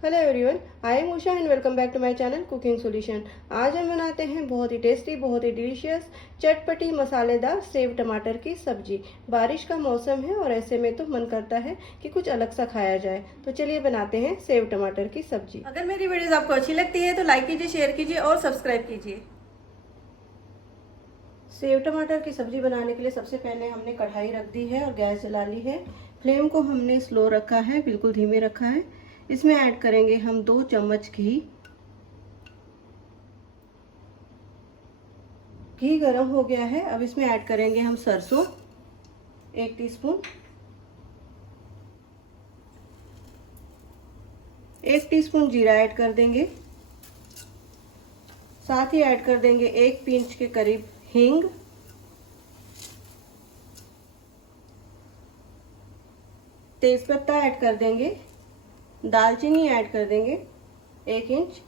Hello everyone, I am Usha and welcome back to my channel cooking solution. आज हम बनाते हैं बहुत ही टेस्टी, बहुत ही डिलीशियस, चटपटी मसालेदार सेव टमाटर की सब्जी। बारिश का मौसम है और ऐसे में तो मन करता है कि कुछ अलग सा खाया जाए। तो चलिए बनाते हैं सेव टमाटर की सब्जी। अगर मेरी वीडियोस आपको अच्छी लगती है तो लाइक कीजिए, शेयर कीजिए और सब्सक्राइब कीजिए। सेव टमाटर की सब्जी बनाने के लिए सबसे पहले हमने कढ़ाई रख दी है और गैस जला ली है। फ्लेम को हमने स्लो रखा है, बिल्कुल धीमे रखा है। इसमें ऐड करेंगे हम 2 चम्मच घी। घी गरम हो गया है, अब इसमें ऐड करेंगे हम सरसों 1 टीस्पून, 1 टीस्पून जीरा ऐड कर देंगे। साथ ही ऐड कर देंगे 1 पिंच के करीब हींग, तेजपत्ता ऐड कर देंगे, दालचीनी ऐड कर देंगे 1 इंच,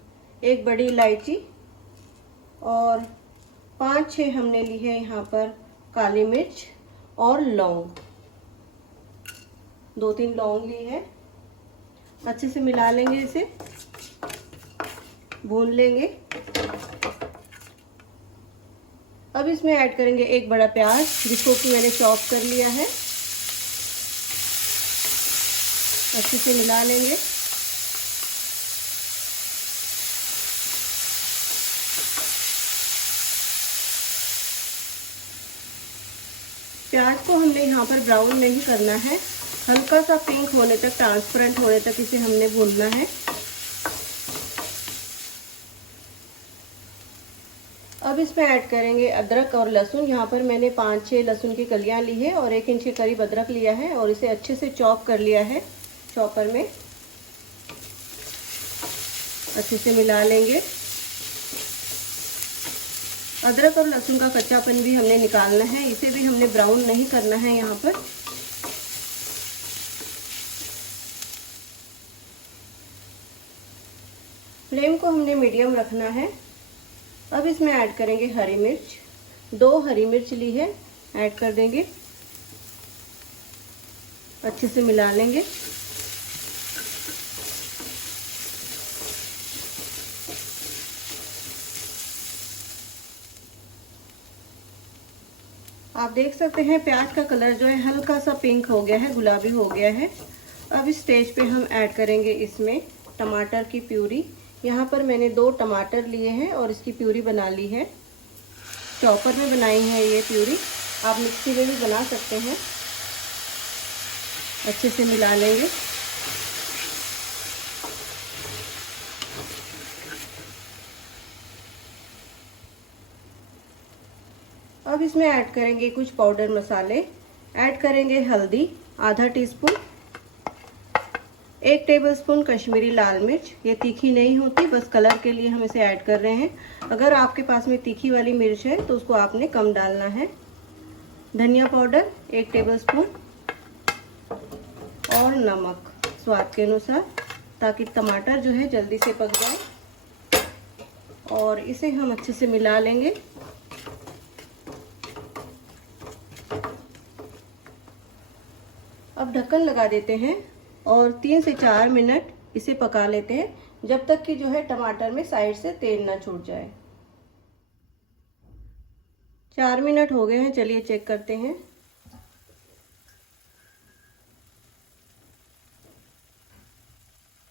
1 बड़ी इलायची और 5-6 हमने ली है यहाँ पर काली मिर्च और लौंग, 2-3 लौंग ली है। अच्छे से मिला लेंगे, इसे भून लेंगे। अब इसमें ऐड करेंगे 1 बड़ा प्याज जिसको कि मैंने चॉप कर लिया है। अच्छे से मिला लेंगे। प्याज को हमने यहाँ पर ब्राउन नहीं करना है, हल्का सा पिंक होने तक, ट्रांसपेरेंट होने तक इसे हमने भूनना है। अब इसमें ऐड करेंगे अदरक और लहसुन। यहाँ पर मैंने 5-6 लहसुन की कलियां ली है और 1 इंच के करीब अदरक लिया है और इसे अच्छे से चॉप कर लिया है चॉपर में। अच्छे से मिला लेंगे। अदरक और लहसुन का कच्चापन भी हमने निकालना है, इसे भी हमने ब्राउन नहीं करना है यहाँ पर। फ्लेम को हमने मीडियम रखना है। अब इसमें ऐड करेंगे हरी मिर्च, 2 हरी मिर्च ली है, ऐड कर देंगे। अच्छे से मिला लेंगे। आप देख सकते हैं प्याज का कलर जो है हल्का सा पिंक हो गया है, गुलाबी हो गया है। अब इस स्टेज पे हम ऐड करेंगे इसमें टमाटर की प्यूरी। यहाँ पर मैंने 2 टमाटर लिए हैं और इसकी प्यूरी बना ली है। चॉपर में बनाई है ये प्यूरी, आप मिक्सी में भी बना सकते हैं। अच्छे से मिला लेंगे। अब इसमें ऐड करेंगे कुछ पाउडर मसाले। ऐड करेंगे हल्दी आधा टीस्पून, 1 टेबलस्पून कश्मीरी लाल मिर्च। ये तीखी नहीं होती, बस कलर के लिए हम इसे ऐड कर रहे हैं। अगर आपके पास में तीखी वाली मिर्च है तो उसको आपने कम डालना है। धनिया पाउडर 1 टेबलस्पून और नमक स्वाद के अनुसार, ताकि टमाटर जो है जल्दी से पक जाए। और इसे हम अच्छे से मिला लेंगे। अब ढक्कन लगा देते हैं और 3 से 4 मिनट इसे पका लेते हैं, जब तक कि जो है टमाटर में साइड से तेल ना छूट जाए। 4 मिनट हो गए हैं, चलिए चेक करते हैं।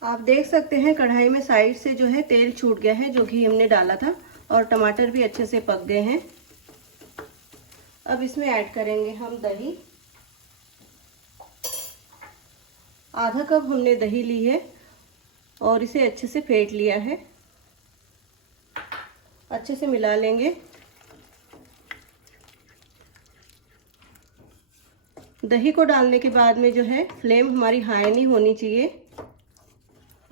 आप देख सकते हैं कढ़ाई में साइड से जो है तेल छूट गया है, जो घी हमने डाला था, और टमाटर भी अच्छे से पक गए हैं। अब इसमें ऐड करेंगे हम दही। आधा कप हमने दही ली है और इसे अच्छे से फेंट लिया है। अच्छे से मिला लेंगे। दही को डालने के बाद में जो है फ्लेम हमारी हाई नहीं होनी चाहिए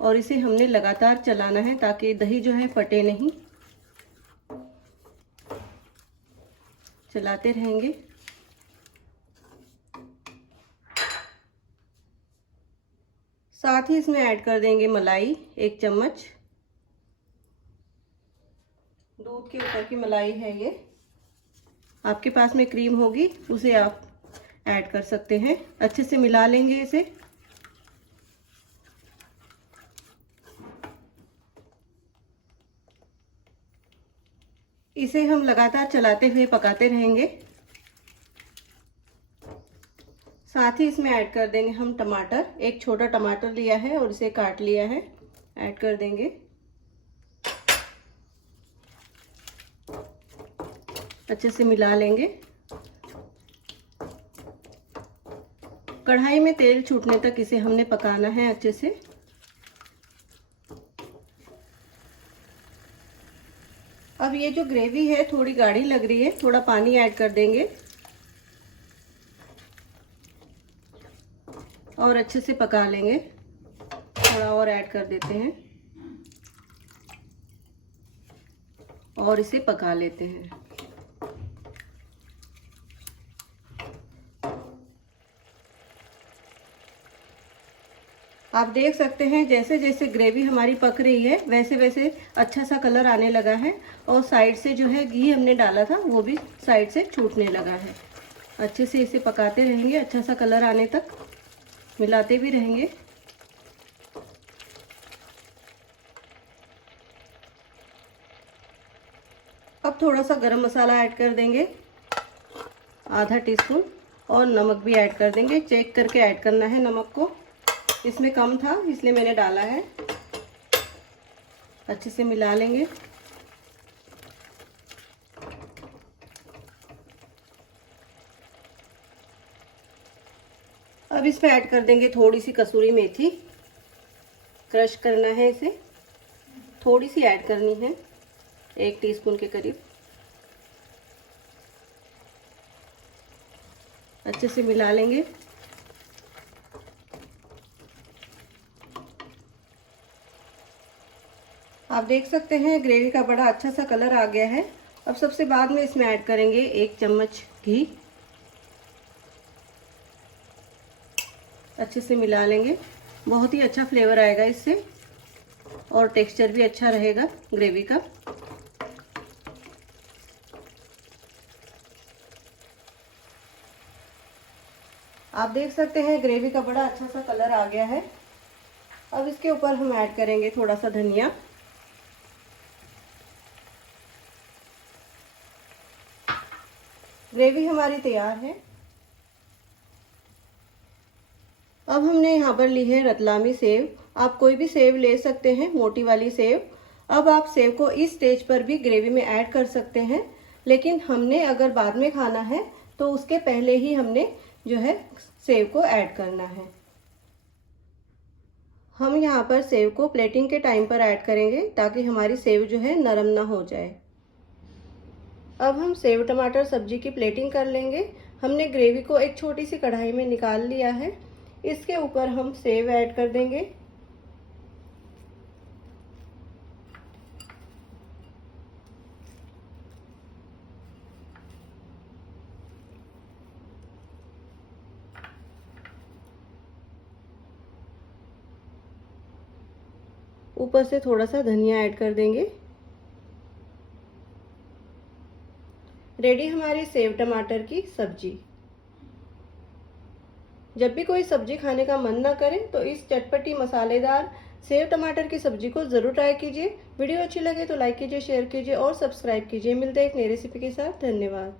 और इसे हमने लगातार चलाना है ताकि दही जो है फटे नहीं। चलाते रहेंगे। साथ ही इसमें ऐड कर देंगे मलाई 1 चम्मच। दूध के ऊपर की मलाई है ये, आपके पास में क्रीम होगी उसे आप ऐड कर सकते हैं। अच्छे से मिला लेंगे इसे। इसे हम लगातार चलाते हुए पकाते रहेंगे। साथ ही इसमें ऐड कर देंगे हम टमाटर। एक छोटा टमाटर लिया है और इसे काट लिया है, ऐड कर देंगे। अच्छे से मिला लेंगे। कढ़ाई में तेल छूटने तक इसे हमने पकाना है अच्छे से। अब ये जो ग्रेवी है थोड़ी गाढ़ी लग रही है, थोड़ा पानी ऐड कर देंगे और अच्छे से पका लेंगे। थोड़ा और ऐड कर देते हैं और इसे पका लेते हैं। आप देख सकते हैं जैसे जैसे ग्रेवी हमारी पक रही है वैसे वैसे अच्छा सा कलर आने लगा है और साइड से जो है घी हमने डाला था वो भी साइड से छूटने लगा है। अच्छे से इसे पकाते रहेंगे, अच्छा सा कलर आने तक मिलाते भी रहेंगे। अब थोड़ा सा गरम मसाला ऐड कर देंगे, आधा टीस्पून, और नमक भी ऐड कर देंगे। चेक करके ऐड करना है नमक को, इसमें कम था इसलिए मैंने डाला है। अच्छे से मिला लेंगे। अब इसमें ऐड कर देंगे थोड़ी सी कसूरी मेथी। क्रश करना है इसे, थोड़ी सी ऐड करनी है, 1 टीस्पून के करीब। अच्छे से मिला लेंगे। आप देख सकते हैं ग्रेवी का बड़ा अच्छा सा कलर आ गया है। अब सबसे बाद में इसमें ऐड करेंगे 1 चम्मच घी। अच्छे से मिला लेंगे, बहुत ही अच्छा फ्लेवर आएगा इससे और टेक्सचर भी अच्छा रहेगा ग्रेवी का। आप देख सकते हैं ग्रेवी का बड़ा अच्छा सा कलर आ गया है। अब इसके ऊपर हम ऐड करेंगे थोड़ा सा धनिया। ग्रेवी हमारी तैयार है। अब हमने यहाँ पर ली है रतलामी सेव। आप कोई भी सेव ले सकते हैं, मोटी वाली सेव। अब आप सेव को इस स्टेज पर भी ग्रेवी में ऐड कर सकते हैं, लेकिन हमने अगर बाद में खाना है तो उसके पहले ही हमने जो है सेव को ऐड करना है। हम यहाँ पर सेव को प्लेटिंग के टाइम पर ऐड करेंगे ताकि हमारी सेव जो है नरम ना हो जाए। अब हम सेव टमाटर सब्जी की प्लेटिंग कर लेंगे। हमने ग्रेवी को एक छोटी सी कढ़ाई में निकाल लिया है। इसके ऊपर हम सेव ऐड कर देंगे। ऊपर से थोड़ा सा धनिया ऐड कर देंगे। रेडी हमारी सेव टमाटर की सब्जी। जब भी कोई सब्जी खाने का मन ना करे तो इस चटपटी मसालेदार सेव टमाटर की सब्जी को जरूर ट्राई कीजिए। वीडियो अच्छी लगे तो लाइक कीजिए, शेयर कीजिए और सब्सक्राइब कीजिए। मिलते हैं एक नई रेसिपी के साथ। धन्यवाद।